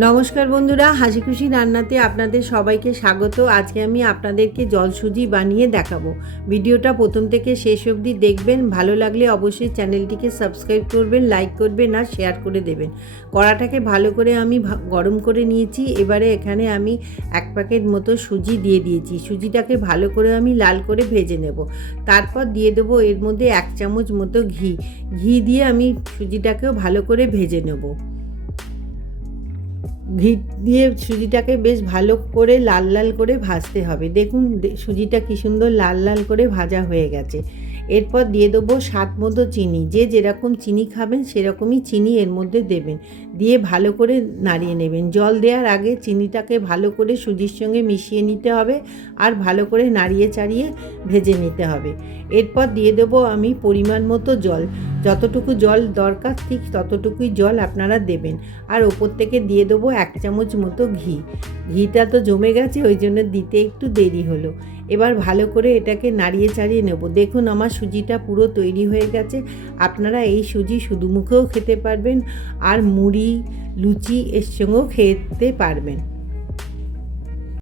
নমস্কার বন্ধুরা, হাসি খুশি রান্নাতে আপনাদের সবাইকে স্বাগত। আজকে আমি আপনাদেরকে জল সুজি বানিয়ে দেখাবো। ভিডিওটা প্রথম থেকে শেষ অবধি দেখবেন। ভালো লাগলে অবশ্যই চ্যানেলটিকে সাবস্ক্রাইব করবেন, লাইক করবেন আর শেয়ার করে দেবেন। কড়াটাকে ভালো করে আমি গরম করে নিয়েছি। এবারে এখানে আমি 1 প্যাকেট মতো সুজি দিয়ে দিয়েছি। সুজিটাকে ভালো করে আমি লাল করে ভেজে নেব। তারপর দিয়ে দেবো এর মধ্যে 1 চামচ মতো ঘি দিয়ে আমি সুজিটাকেও ভালো করে ভেজে নেব। ঘি দিয়ে সুজিটাকে বেশ ভালো করে লাল লাল করে ভাজতে হবে। দেখুন সুজিটা কী সুন্দর লাল লাল করে ভাজা হয়ে গেছে। এরপর দিয়ে দেবো স্বাদ মতো চিনি। যে যেরকম চিনি খাবেন সেরকমই চিনি এর মধ্যে দেবেন। দিয়ে ভালো করে নাড়িয়ে নেবেন। জল দেওয়ার আগে চিনিটাকে ভালো করে সুজির সঙ্গে মিশিয়ে নিতে হবে আর ভালো করে নাড়িয়ে চাড়িয়ে ভেজে নিতে হবে। এরপর দিয়ে দেবো আমি পরিমাণ মতো জল। যতটুকু জল দরকার ঠিক ততটুকুই জল আপনারা দেবেন। আর ওপর থেকে দিয়ে দেবো 1 চামচ মতো ঘিটা তো জমে গেছে, ওই জন্য দিতে একটু দেরি হলো। এবার ভালো করে এটাকে নাড়িয়ে চাড়িয়ে নেব। দেখুন আমার সুজিটা পুরো তৈরি হয়ে গেছে। আপনারা এই সুজি শুধু মুখেও খেতে পারবেন আর মুড়ি লুচি এর সঙ্গেও খেতে পারবেন।